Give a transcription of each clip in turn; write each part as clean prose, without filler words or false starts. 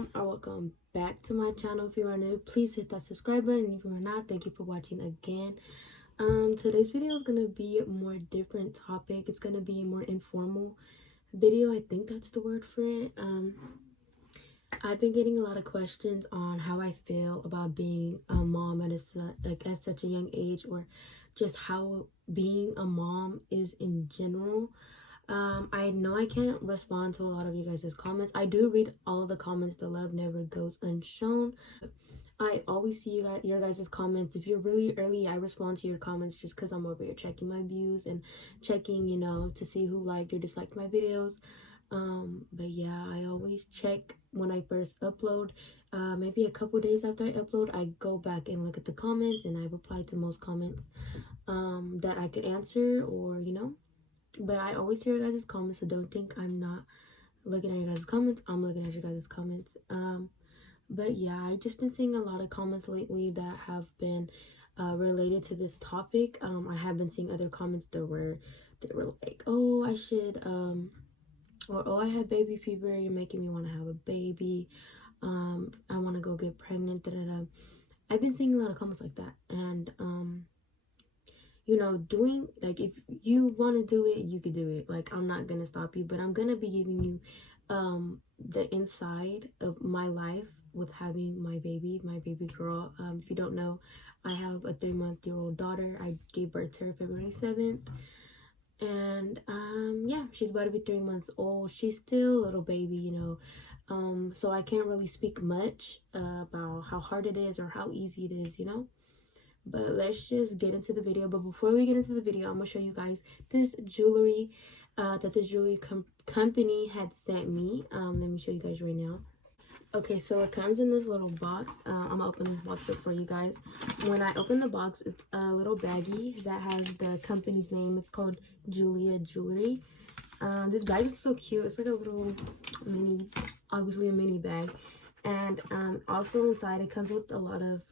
or welcome back to my channel. If you are new, please hit that subscribe button, and if you are not, thank you for watching again. Today's video is gonna be a more different topic. It's gonna be a more informal video. I think that's the word for it. I've been getting a lot of questions on how I feel about being a mom at such a young age, or just how being a mom is in general. I know I can't respond to a lot of you guys' comments. I do read all of the comments. The love never goes unshown. I always see your guys' comments. If you're really early, I respond to your comments just because I'm over here checking my views and checking, to see who liked or disliked my videos. But yeah, I always check when I first upload. Maybe a couple days after I upload, I go back and look at the comments, and I reply to most comments that I could answer, or but I always see your guys' comments, so don't think I'm not looking at your guys' comments. I'm looking at your guys' comments. But yeah, I've just been seeing a lot of comments lately that have been related to this topic. I have been seeing other comments that were like, oh, I should or oh, I have baby fever, you're making me want to have a baby, I want to go get pregnant, I've been seeing a lot of comments like that. And doing, like, if you want to do it, you could do it. Like, I'm not gonna stop you, but I'm gonna be giving you the inside of my life with having my baby girl. If you don't know, I have a 3-month-old daughter. I gave birth to her February 7th, and yeah, she's about to be 3 months old. She's still a little baby, so I can't really speak much about how hard it is or how easy it is, but let's just get into the video. But before we get into the video, I'm gonna show you guys this jewelry that this jewelry company had sent me. Let me show you guys right now. Okay, so it comes in this little box. I'm gonna open this box up for you guys. When I open the box, it's a little baggie that has the company's name. It's called Jeulia Jewelry. This bag is so cute. It's like a little mini, obviously a mini bag. And also inside it comes with a lot of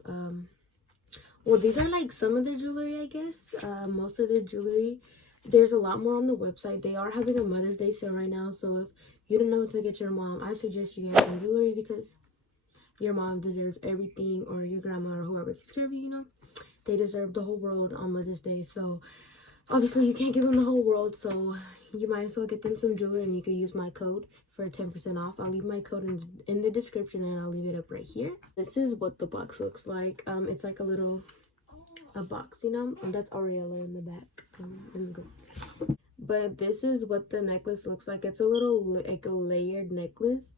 well, these are like some of their jewelry, I guess. Most of their jewelry. There's a lot more on the website. They are having a Mother's Day sale right now, so if you don't know what to get your mom, I suggest you get some jewelry, because your mom deserves everything, or your grandma, or whoever takes care of you, they deserve the whole world on Mother's Day. So obviously you can't give them the whole world, so you might as well get them some jewelry, and you can use my code for 10% off. I'll leave my code in the description, and I'll leave it up right here. This is what the box looks like. It's like a box, and that's aryella in the back. Let me go. But this is what the necklace looks like. It's a little like a layered necklace.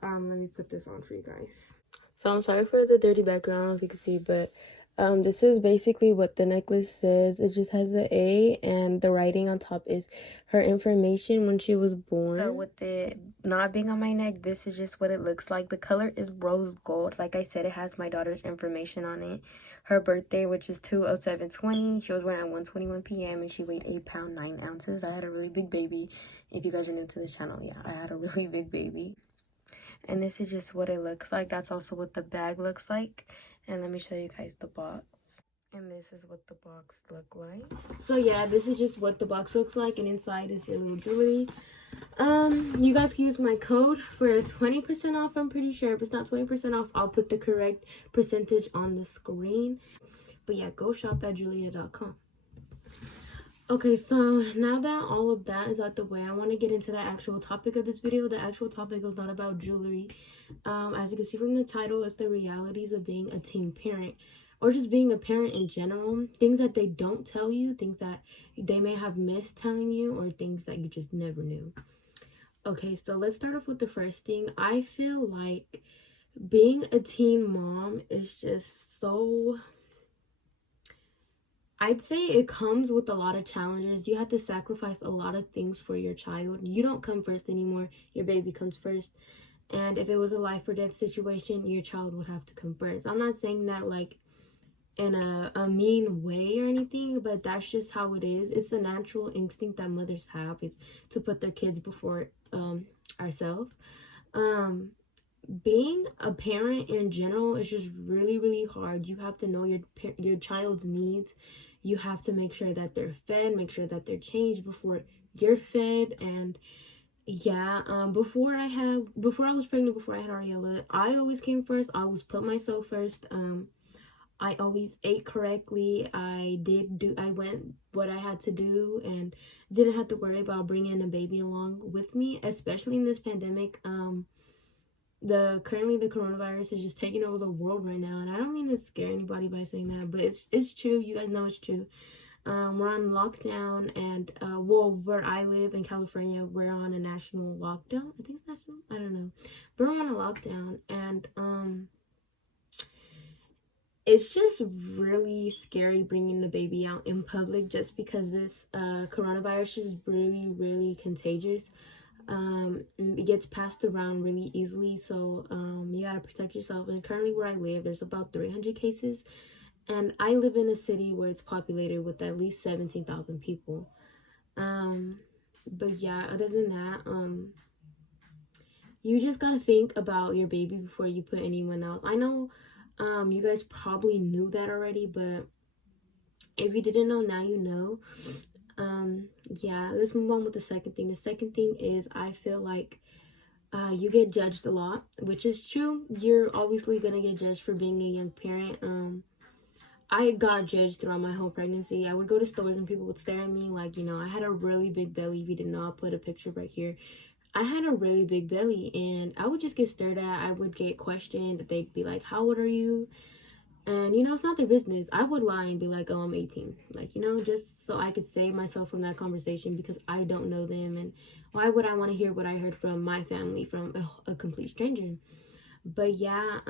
Let me put this on for you guys. So I'm sorry for the dirty background, I don't know if you can see, but this is basically what the necklace says. It just has the A, and the writing on top is her information when she was born. So with it not being on my neck, this is just what it looks like. The color is rose gold. Like I said, it has my daughter's information on it. Her birthday, which is 2/07/20. She was born at 1:21 p.m. and she weighed 8 pounds 9 ounces. I had a really big baby. If you guys are new to this channel, yeah, I had a really big baby. And this is just what it looks like. That's also what the bag looks like. And let me show you guys the box. And this is what the box look like. So yeah, this is just what the box looks like, and inside is your little jewelry. You guys can use my code for 20% off. I'm pretty sure if it's not 20% off, I'll put the correct percentage on the screen. But yeah, go shop at jeulia.com. Okay, so now that all of that is out the way, I want to get into the actual topic of this video. The actual topic is not about jewelry. As you can see from the title, it's the realities of being a teen parent, or just being a parent in general. Things that they don't tell you, things that they may have missed telling you, or things that you just never knew. Okay, so let's start off with the first thing. I feel like being a teen mom is just so... I'd say it comes with a lot of challenges. You have to sacrifice a lot of things for your child. You don't come first anymore. Your baby comes first. And if it was a life or death situation, your child would have to come first. I'm not saying that like in a mean way or anything, but that's just how it is. It's the natural instinct that mothers have, is to put their kids before ourselves. Being a parent in general is just really, really hard. You have to know your child's needs. You have to make sure that they're fed, make sure that they're changed before you're fed, and Yeah, before I was pregnant, before I had Ariella, I always came first. I always put myself first. I always ate correctly. I went what I had to do and didn't have to worry about bringing a baby along with me, especially in this pandemic. Currently the coronavirus is just taking over the world right now, and I don't mean to scare anybody by saying that, but it's true. You guys know it's true. We're on lockdown, and well, where I live in California, we're on a national lockdown. I think it's national. I don't know, but we're on a lockdown, and it's just really scary bringing the baby out in public, just because this coronavirus is really, really contagious. It gets passed around really easily, so you gotta protect yourself. And currently, where I live, there's about 300 cases, and I live in a city where it's populated with at least 17,000 people. But yeah, other than that, you just gotta think about your baby before you put anyone else. I know, you guys probably knew that already, but if you didn't know, now you know. Yeah, let's move on with the second thing. The second thing is, I feel like you get judged a lot, which is true. You're obviously gonna get judged for being a young parent. I got judged throughout my whole pregnancy. I would go to stores and people would stare at me like, I had a really big belly. If you didn't know, I'll put a picture right here. I had a really big belly, and I would just get stared at. I would get questioned. They'd be like, how old are you? And, it's not their business. I would lie and be like, oh, I'm 18. Like, just so I could save myself from that conversation, because I don't know them. And why would I want to hear what I heard from my family from a complete stranger? But yeah,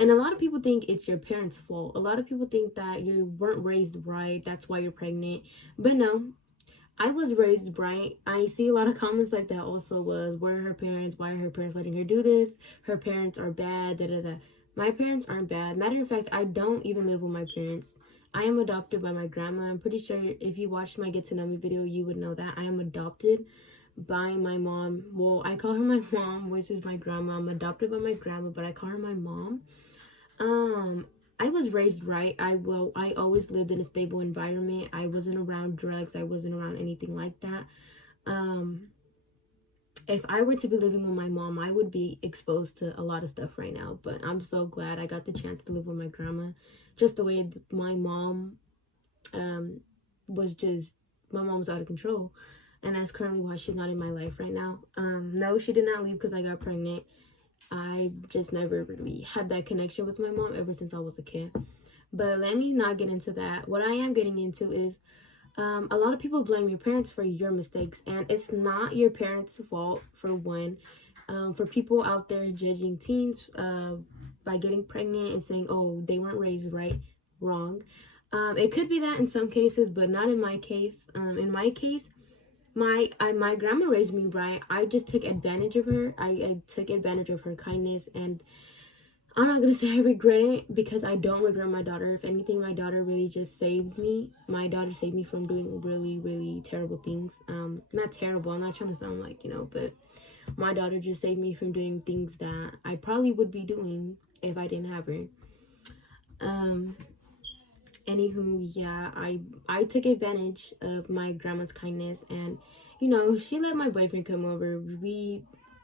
and a lot of people think it's your parents' fault. A lot of people think that you weren't raised right. That's why you're pregnant. But no, I was raised right. I see a lot of comments like that also was, where are her parents? Why are her parents letting her do this? Her parents are bad, da da da. My parents aren't bad. Matter of fact, I don't even live with my parents. I am adopted by my grandma. I'm pretty sure if you watched my Get to Know Me video, you would know that. I am adopted by my mom. Well, I call her my mom, which is my grandma. I'm adopted by my grandma, but I call her my mom. Um, I was raised right. I always lived in a stable environment. I wasn't around drugs. I wasn't around anything like that. Um, if I were to be living with my mom, I would be exposed to a lot of stuff right now. But I'm so glad I got the chance to live with my grandma. Just the way my mom um was just my mom was out of control. And that's currently why she's not in my life right now. No, she did not leave because I got pregnant. I just never really had that connection with my mom ever since I was a kid. But let me not get into that. What I am getting into is, a lot of people blame your parents for your mistakes, and it's not your parents' fault, for one. For people out there judging teens by getting pregnant and saying, oh, they weren't raised right, wrong. It could be that in some cases, but not in my case. In my case, my grandma raised me right. I just took advantage of her. I took advantage of her kindness, and I'm not gonna say I regret it, because I don't regret my daughter. If anything, my daughter really just saved me. My daughter saved me from doing really, really terrible things. Not terrible. I'm not trying to sound like, but my daughter just saved me from doing things that I probably would be doing if I didn't have her. Um, Anywho, yeah, I took advantage of my grandma's kindness, and she let my boyfriend come over. We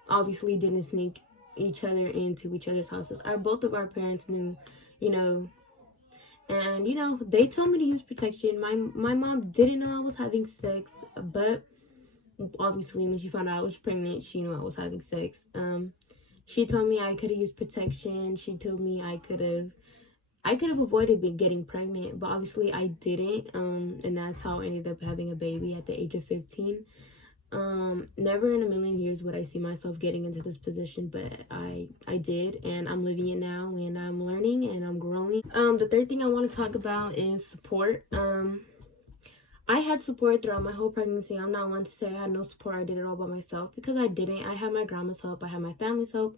obviously didn't sneak each other into each other's houses. Both of our parents knew, you know and they told me to use protection. My mom didn't know I was having sex, but obviously when she found out I was pregnant, she knew I was having sex. She told me I could have used protection. She told me I could have avoided getting pregnant, but obviously I didn't. And that's how I ended up having a baby at the age of 15. Never in a million years would I see myself getting into this position, but I did, and I'm living it now, and I'm learning and I'm growing. The third thing I want to talk about is support. I had support throughout my whole pregnancy. I'm not one to say I had no support. I did it all by myself, because I didn't. I had my grandma's help. I had my family's help.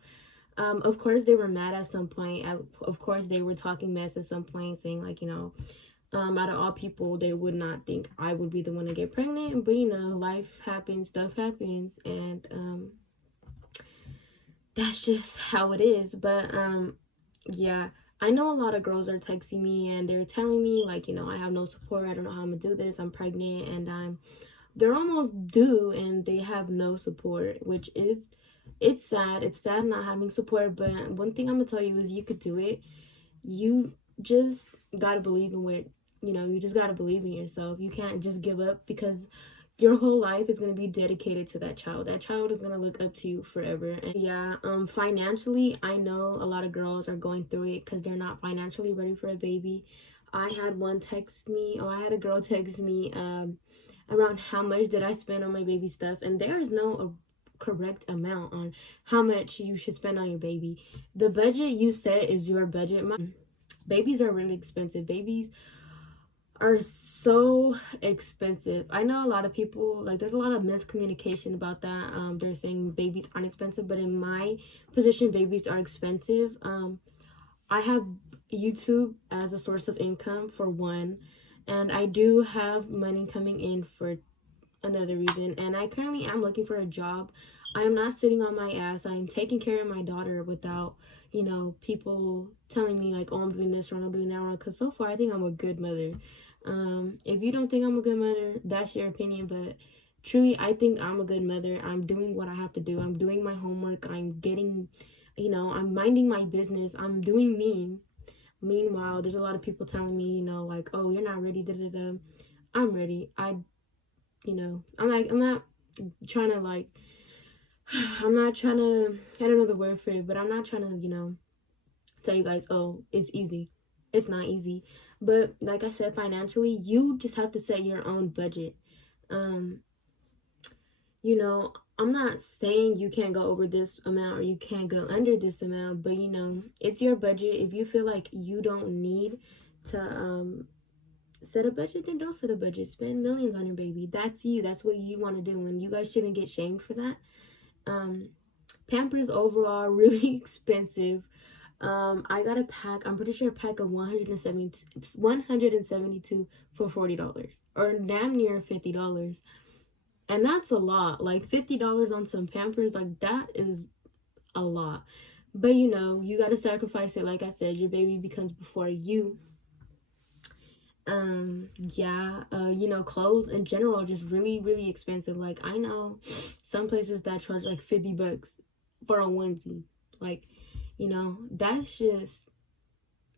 Of course, they were mad at some point. Of course, they were talking mess at some point, saying like, out of all people, they would not think I would be the one to get pregnant. But life happens, stuff happens, and that's just how it is. But yeah, I know a lot of girls are texting me and they're telling me like, I have no support. I don't know how I'm gonna do this. I'm pregnant and I'm they're almost due and they have no support, which is, it's sad. It's sad not having support, but one thing I'm gonna tell you is you could do it. You just gotta believe in what, you just gotta believe in yourself. You can't just give up, because your whole life is going to be dedicated to that child. That child is going to look up to you forever. And yeah, financially, I know a lot of girls are going through it because they're not financially ready for a baby. I had I had a girl text me around how much did I spend on my baby stuff, and there is no correct amount on how much you should spend on your baby. The budget you set is your budget. Babies are really expensive. Babies are so expensive. I know a lot of people, like, there's a lot of miscommunication about that. They're saying babies aren't expensive, but in my position, babies are expensive. I have YouTube as a source of income for one, and I do have money coming in for another reason, and I currently am looking for a job. I am not sitting on my ass. I'm taking care of my daughter without, people telling me like, oh, I'm doing this wrong, I'm doing that wrong, because so far I think I'm a good mother. If you don't think I'm a good mother, that's your opinion, but truly, I think I'm a good mother. I'm doing what I have to do. I'm doing my homework. I'm getting, I'm minding my business. I'm doing me. Meanwhile, there's a lot of people telling me, like, oh, you're not ready, da da da. I'm ready. I'm not trying to, like, I'm not trying to, I don't know the word for it, but I'm not trying to, tell you guys, oh, it's easy. It's not easy. But like I said, financially, you just have to set your own budget. Um, I'm not saying you can't go over this amount or you can't go under this amount, but it's your budget. If you feel like you don't need to set a budget, then don't set a budget. Spend millions on your baby. That's you. That's what you want to do, and you guys shouldn't get shamed for that. Pampers overall really expensive. I got a pack, I'm pretty sure a pack of 172 for $40, or damn near $50. And that's a lot. Like $50 on some Pampers, like that is a lot. But you gotta sacrifice it. Like I said, your baby becomes before you. Clothes in general are just really, really expensive. Like, I know some places that charge like $50 for a onesie. Like,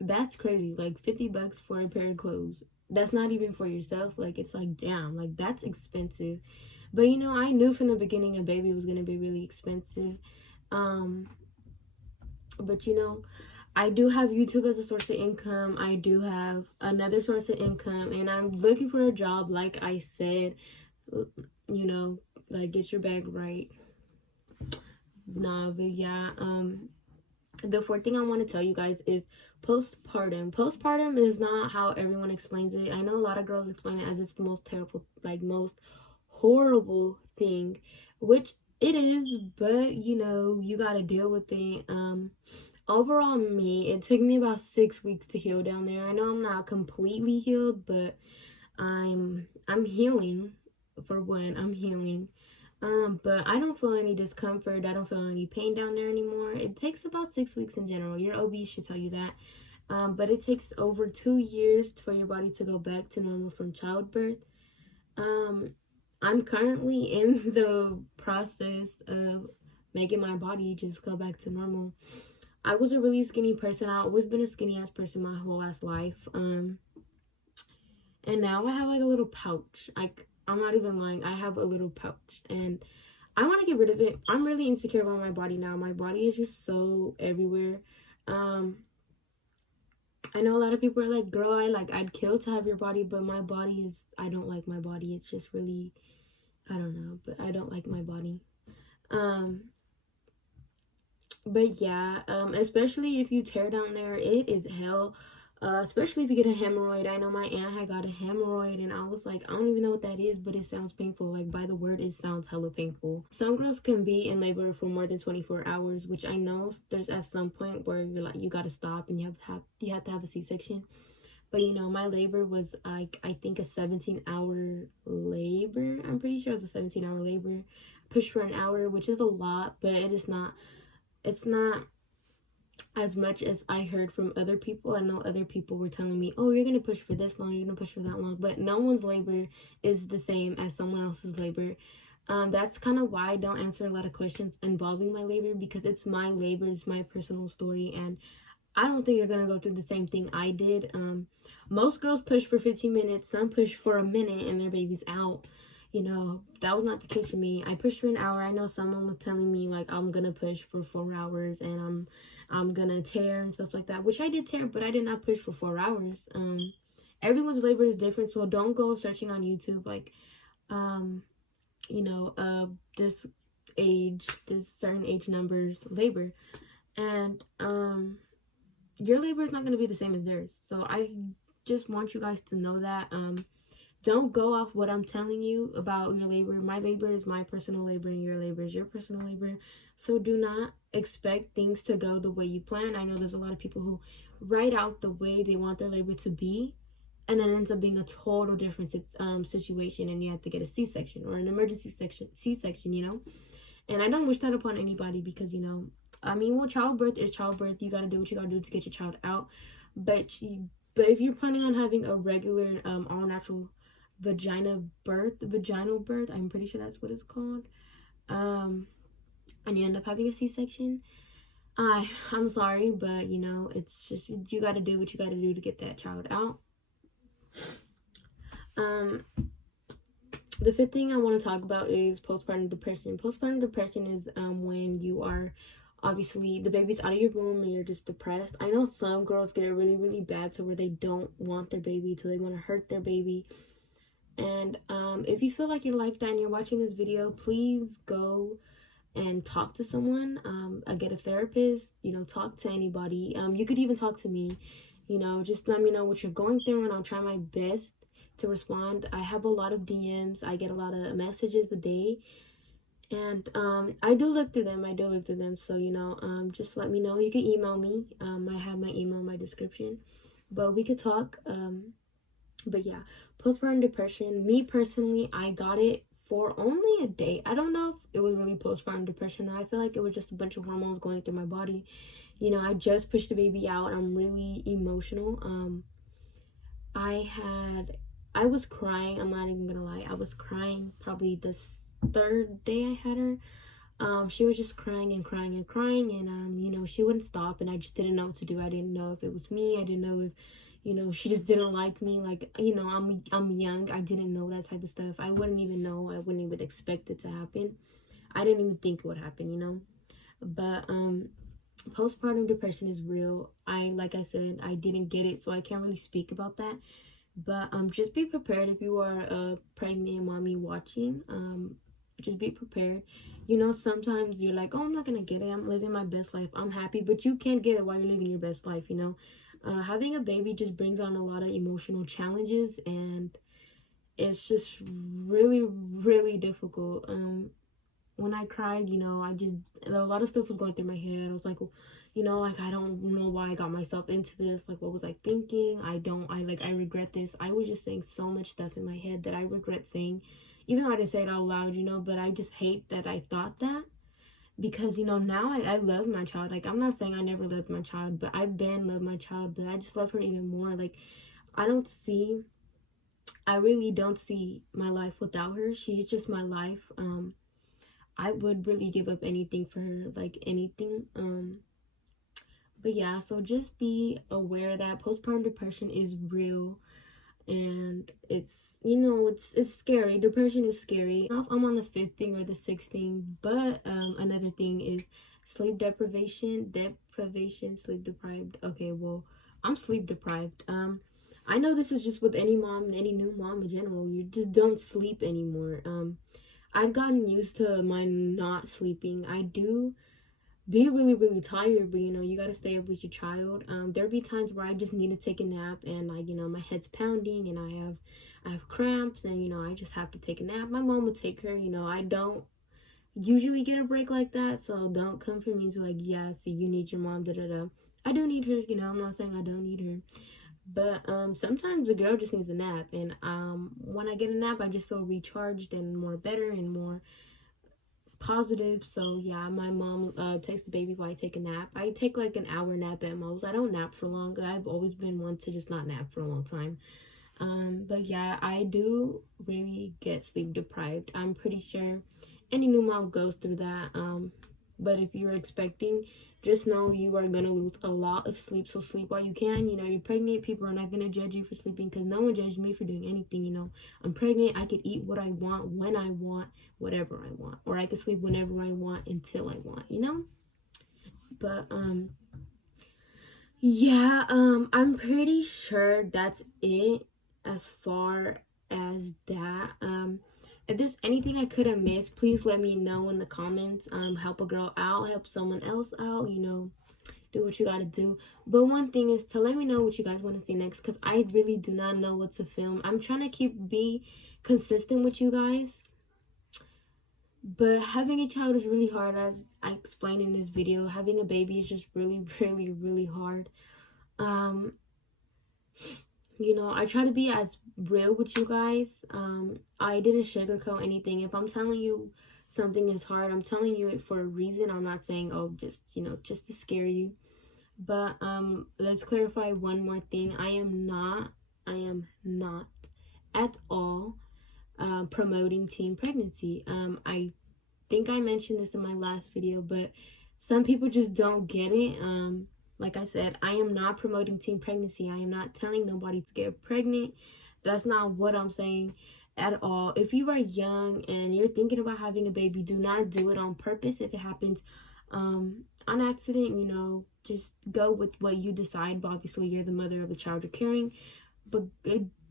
that's crazy. Like $50 for a pair of clothes. That's not even for yourself. Like, it's like, damn, like that's expensive. But I knew from the beginning a baby was gonna be really expensive. But I do have YouTube as a source of income. I do have another source of income, and I'm looking for a job. Like I said, like, get your bag right. Nah, but yeah. The fourth thing I want to tell you guys is postpartum. Postpartum is not how everyone explains it. I know a lot of girls explain it as it's the most terrible, like most horrible thing, which it is, but you gotta deal with it. Overall, it took me about 6 weeks to heal down there. I know I'm not completely healed, but I'm healing. For one, I'm healing. But I don't feel any discomfort. I don't feel any pain down there anymore. It takes about 6 weeks in general. Your OB should tell you that. But it takes over 2 years for your body to go back to normal from childbirth. I'm currently in the process of making my body just go back to normal. I was a really skinny person. I've always been a skinny ass person my whole ass life. And now I have like a little pouch. I'm not even lying. I have a little pouch, and I want to get rid of it. I'm really insecure about my body now. My body is just so everywhere. I know a lot of people are like, girl, I'd kill to have your body, but my body is, I don't like my body. It's just really, I don't know, but I don't like my body. But yeah, especially if you tear down there, it is hell. Especially if you get a hemorrhoid. I know my aunt had got a hemorrhoid, and I was like, I don't even know what that is, but it sounds painful. Like, by the word, it sounds hella painful. Some girls can be in labor for more than 24 hours, which I know there's at some point where you're like, you gotta stop and you have to have a C-section. But my labor was like, I think a 17-hour labor. I'm pretty sure it was a 17-hour labor. Pushed for an hour, which is a lot, but it's not, as much as I heard from other people, I know other people were telling me, oh, you're going to push for this long, you're going to push for that long. But no one's labor is the same as someone else's labor. That's kind of why I don't answer a lot of questions involving my labor, because it's my labor, it's my personal story, and I don't think you're gonna go through the same thing I did. Most girls push for 15 minutes, some push for a minute, and their baby's out. You know, that was not the case for me. I pushed for an hour. I know someone was telling me like I'm gonna push for 4 hours and I'm gonna tear and stuff like that, which I did tear, but I did not push for 4 hours. Everyone's labor is different, so don't go searching on YouTube like you know, this age, this certain age numbers labor, and your labor is not going to be the same as theirs. So I just want you guys to know that don't go off what I'm telling you about your labor. My labor is my personal labor, and your labor is your personal labor. So do not expect things to go the way you plan. I know there's a lot of people who write out the way they want their labor to be, and then it ends up being a total different situation, and you have to get a C-section or an emergency C-section, you know. And I don't wish that upon anybody, because, you know, I mean, well, childbirth is childbirth. You got to do what you got to do to get your child out. But if you're planning on having a regular all natural vaginal birth, I'm pretty sure that's what it's called, and you end up having a C-section, I'm sorry, but, you know, it's just, you got to do what you got to do to get that child out. The fifth thing I want to talk about is postpartum depression. Postpartum depression is when you are, obviously, the baby's out of your womb and you're just depressed. I know some girls get it really, really bad, so where they don't want their baby, so they want to hurt their baby. And if you feel like you're like that and you're watching this video, please go and talk to someone. Get a therapist, you know, talk to anybody. You could even talk to me, you know, just let me know what you're going through, and I'll try my best to respond. I have a lot of DMs. I get a lot of messages a day, and I do look through them. So, you know, just let me know. You can email me. I have my email in my description, but we could talk. But yeah, postpartum depression, me personally, I got it for only a day. I don't know if it was really postpartum depression. I feel like it was just a bunch of hormones going through my body. You know, I just pushed the baby out. I'm really emotional. I was crying. I'm not even gonna lie. I was crying probably the third day I had her. She was just crying and crying and crying, and you know, she wouldn't stop, and I just didn't know what to do. I didn't know if it was me. I didn't know if, you know, she just didn't like me. Like, you know, I'm young. I didn't know that type of stuff. I wouldn't even know. I wouldn't even expect it to happen. I didn't even think it would happen, you know. But postpartum depression is real. Like I said, I didn't get it, so I can't really speak about that. But just be prepared if you are a pregnant mommy watching. Just be prepared. You know, sometimes you're like, oh, I'm not gonna get it. I'm living my best life. I'm happy, but you can't get it while you're living your best life, you know. Having a baby just brings on a lot of emotional challenges, and it's just really, really difficult. When I cried, you know, a lot of stuff was going through my head. I was like, you know, like, I don't know why I got myself into this. Like, what was I thinking? I regret this. I was just saying so much stuff in my head that I regret saying, even though I didn't say it out loud, you know, but I just hate that I thought that. Because, you know, now I love my child. Like, I'm not saying I never loved my child, but I've been loved my child, but I just love her even more. Like, I really don't see my life without her. She's just my life. I would really give up anything for her, like anything. But yeah, so just be aware that postpartum depression is real, and it's, you know, it's scary. Depression is scary. I don't know if I'm on the fifth thing or the sixth thing, but another thing is sleep deprivation, sleep deprived. Okay, well, I'm sleep deprived. I know this is just with any mom, any new mom in general. You just don't sleep anymore. I've gotten used to my not sleeping. I do be really, really tired, but, you know, you got to stay up with your child. There'll be times where I just need to take a nap, and, like, you know, my head's pounding, and I have cramps, and, you know, I just have to take a nap. My mom would take her. You know, I don't usually get a break like that, so don't come for me to, like, yeah, see, you need your mom, da-da-da. I do need her, you know, I'm not saying I don't need her. But sometimes the girl just needs a nap, and when I get a nap, I just feel recharged and more better and more positive. So yeah, my mom takes the baby while I take a nap. I take like an hour nap at most. I don't nap for long. I've always been one to just not nap for a long time. But yeah, I do really get sleep deprived. I'm pretty sure any new mom goes through that. But if you're expecting, just know you are gonna lose a lot of sleep. So sleep while you can. You know, you're pregnant. People are not gonna judge you for sleeping because no one judged me for doing anything. You know, I'm pregnant. I could eat what I want, when I want, whatever I want, or I could sleep whenever I want until I want. You know. But yeah, I'm pretty sure that's it as far as that. If there's anything I could have missed, please let me know in the comments. Help a girl out, help someone else out, you know, do what you gotta do. But one thing is to let me know what you guys want to see next, because I really do not know what to film. I'm trying to be consistent with you guys. But having a child is really hard, as I explained in this video. Having a baby is just really, really, really hard. You know, I try to be as real with you guys. I didn't sugarcoat anything. If I'm telling you something is hard, I'm telling you it for a reason. I'm not saying, oh, just, you know, just to scare you. But let's clarify one more thing. I am not at all promoting teen pregnancy. I think I mentioned this in my last video, but some people just don't get it. Like I said, I am not promoting teen pregnancy. I am not telling nobody to get pregnant. That's not what I'm saying at all. If you are young and you're thinking about having a baby, do not do it on purpose. If it happens on accident, you know, just go with what you decide. But obviously, you're the mother of the child you're carrying. But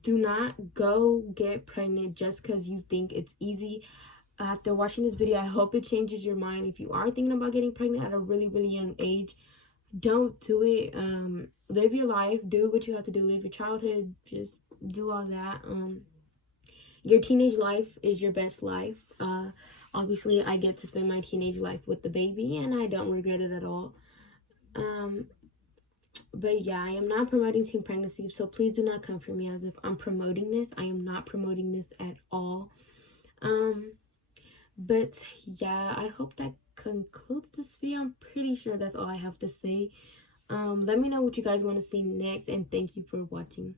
do not go get pregnant just because you think it's easy. After watching this video, I hope it changes your mind. If you are thinking about getting pregnant at a really, really young age, don't do it. Live your life, do what you have to do, live your childhood, just do all that. Your teenage life is your best life. Obviously I get to spend my teenage life with the baby and I don't regret it at all. But yeah, I am not promoting teen pregnancy, so please do not come for me as if I'm promoting this. I am not promoting this at all. But yeah, I hope that concludes this video. I'm pretty sure that's all I have to say. Let me know what you guys want to see next, and thank you for watching.